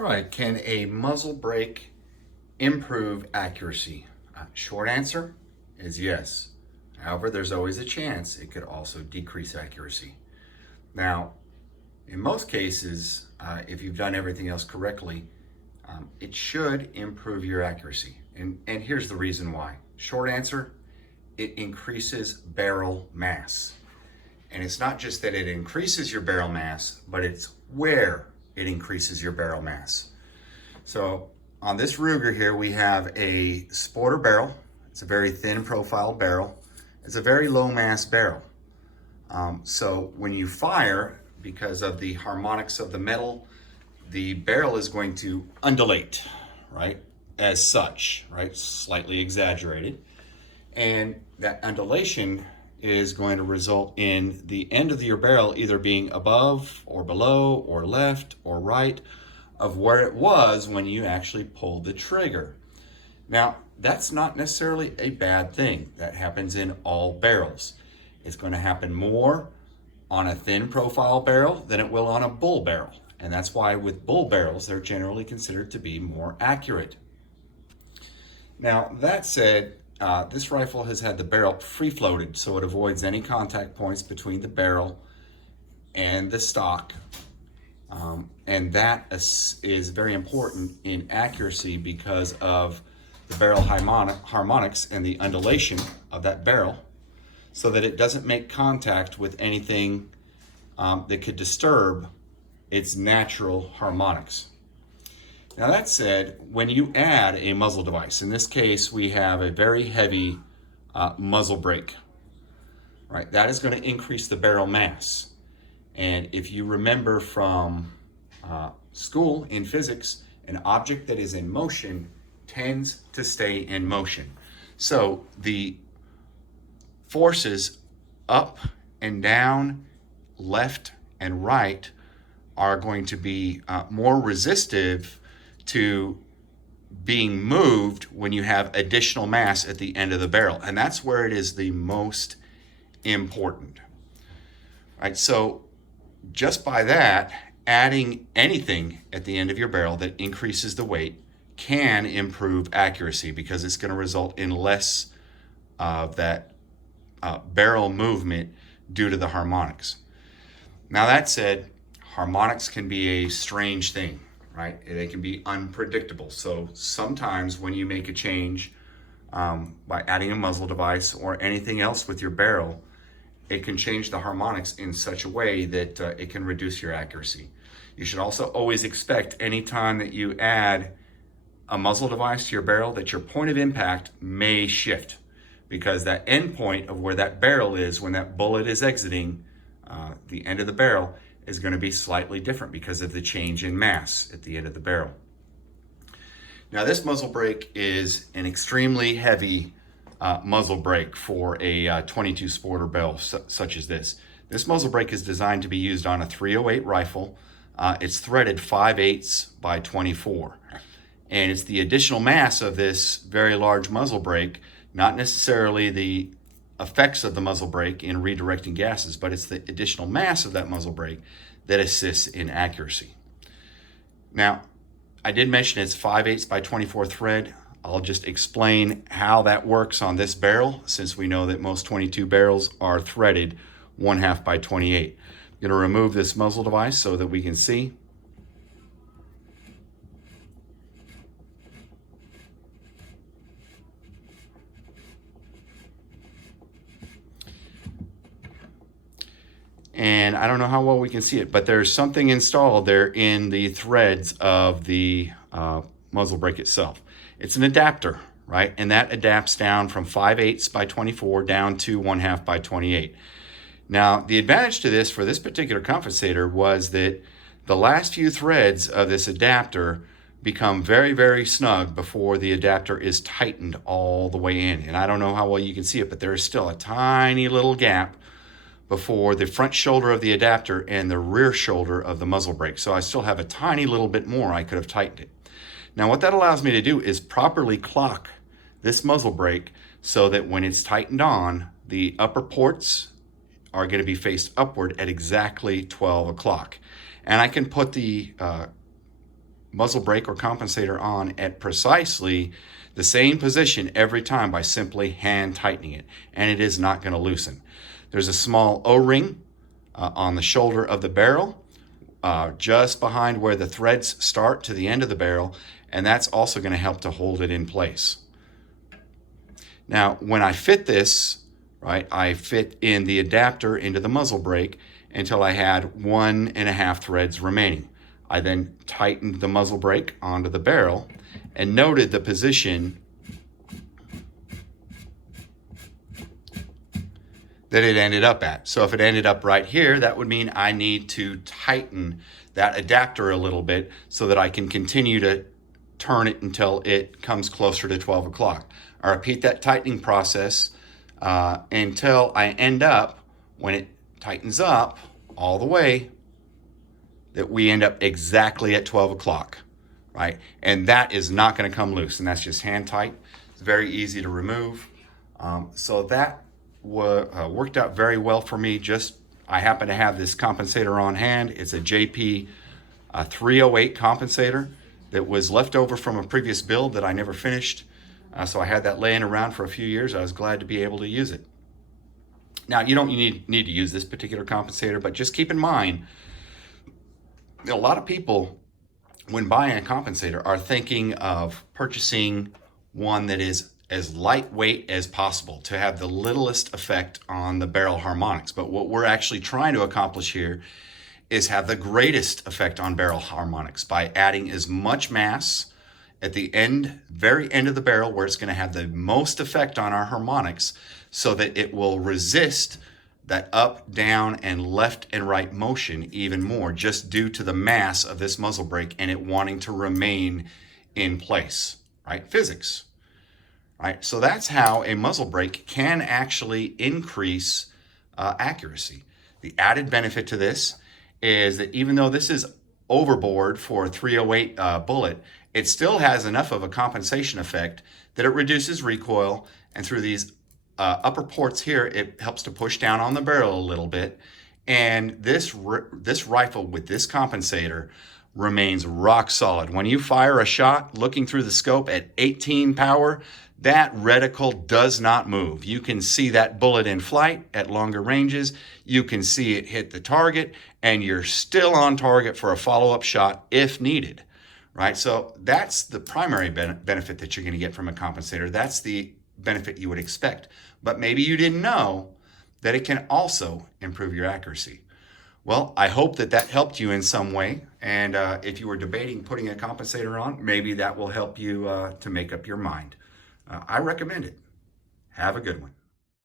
All right, can a muzzle brake improve accuracy? Short answer is yes. However, there's always a chance it could also decrease accuracy. Now, in most cases, if you've done everything else correctly, it should improve your accuracy. And here's the reason why. Short answer, it increases barrel mass. And it's not just that it increases your barrel mass, but it's where it increases your barrel mass. So on this Ruger here, we have a sporter barrel. It's a very thin profile barrel. It's a very low mass barrel. So when you fire, because of the harmonics of the metal, the barrel is going to undulate, right? As such, right? Slightly exaggerated. And that undulation is going to result in the end of your barrel either being above or below or left or right of where it was when you actually pulled the trigger. Now, that's not necessarily a bad thing. That happens in all barrels. It's going to happen more on a thin profile barrel than it will on a bull barrel. And that's why with bull barrels, they're generally considered to be more accurate. Now, that said, this rifle has had the barrel free-floated, so it avoids any contact points between the barrel and the stock. And that is very important in accuracy because of the barrel harmonics and the undulation of that barrel, so that it doesn't make contact with anything that could disturb its natural harmonics. Now that said, when you add a muzzle device, in this case we have a very heavy muzzle brake, right? That is going to increase the barrel mass. And if you remember from school in physics, an object that is in motion tends to stay in motion. So the forces up and down, left and right are going to be more resistive to being moved when you have additional mass at the end of the barrel. And that's where it is the most important. Right? So just by that, adding anything at the end of your barrel that increases the weight can improve accuracy because it's going to result in less of that barrel movement due to the harmonics. Now that said, harmonics can be a strange thing, right? They can be unpredictable. So sometimes when you make a change by adding a muzzle device or anything else with your barrel, it can change the harmonics in such a way that it can reduce your accuracy. You should also always expect anytime that you add a muzzle device to your barrel that your point of impact may shift, because that end point of where that barrel is when that bullet is exiting the end of the barrel is going to be slightly different because of the change in mass at the end of the barrel. Now this muzzle brake is an extremely heavy muzzle brake for a 22 sporter barrel such as this. This muzzle brake is designed to be used on a 308 rifle. It's threaded 5/8 by 24. And it's the additional mass of this very large muzzle brake, not necessarily the effects of the muzzle brake in redirecting gases, but it's the additional mass of that muzzle brake that assists in accuracy. Now, I did mention it's 5/8 by 24 thread. I'll just explain how that works on this barrel, since we know that most 22 barrels are threaded 1/2 by 28. I'm going to remove this muzzle device so that we can see. And I don't know how well we can see it, but there's something installed there in the threads of the muzzle brake itself. It's an adapter, right? And that adapts down from 5/8 by 24 down to 1/2 by 28. Now, the advantage to this for this particular compensator was that the last few threads of this adapter become very, very snug before the adapter is tightened all the way in. And I don't know how well you can see it, but there is still a tiny little gap before the front shoulder of the adapter and the rear shoulder of the muzzle brake. So I still have a tiny little bit more I could have tightened it. Now what that allows me to do is properly clock this muzzle brake so that when it's tightened on, the upper ports are going to be faced upward at exactly 12 o'clock. And I can put the muzzle brake or compensator on at precisely the same position every time by simply hand tightening it, and it is not going to loosen. There's a small O-ring on the shoulder of the barrel, just behind where the threads start to the end of the barrel, and that's also going to help to hold it in place. Now, when I fit this, right, I fit in the adapter into the muzzle brake until I had 1.5 threads remaining. I then tightened the muzzle brake onto the barrel and noted the position that it ended up at. So if it ended up right here, that would mean I need to tighten that adapter a little bit so that I can continue to turn it until it comes closer to 12 o'clock. I repeat that tightening process until I end up, when it tightens up all the way, that we end up exactly at 12 o'clock, right? And that is not going to come loose, and that's just hand tight. It's very easy to remove. So that worked out very well for me. I happen to have this compensator on hand. It's a JP 308 compensator that was left over from a previous build that I never finished. So I had that laying around for a few years. I was glad to be able to use it. Now, you don't need to use this particular compensator, but just keep in mind, a lot of people, when buying a compensator, are thinking of purchasing one that is as lightweight as possible to have the littlest effect on the barrel harmonics. But what we're actually trying to accomplish here is have the greatest effect on barrel harmonics by adding as much mass at the very end of the barrel, where it's going to have the most effect on our harmonics, so that it will resist that up, down, and left and right motion even more, just due to the mass of this muzzle brake and it wanting to remain in place, right? Physics, right? So that's how a muzzle brake can actually increase accuracy. The added benefit to this is that even though this is overboard for a 308 bullet, it still has enough of a compensation effect that it reduces recoil, and through these upper ports here, it helps to push down on the barrel a little bit. And this rifle with this compensator remains rock solid. When you fire a shot looking through the scope at 18 power, that reticle does not move. You can see that bullet in flight at longer ranges. You can see it hit the target, and you're still on target for a follow-up shot if needed, right? So that's the primary benefit that you're going to get from a compensator. That's the benefit you would expect. But maybe you didn't know that it can also improve your accuracy. Well, I hope that helped you in some way. And if you were debating putting a compensator on, maybe that will help you to make up your mind. I recommend it. Have a good one.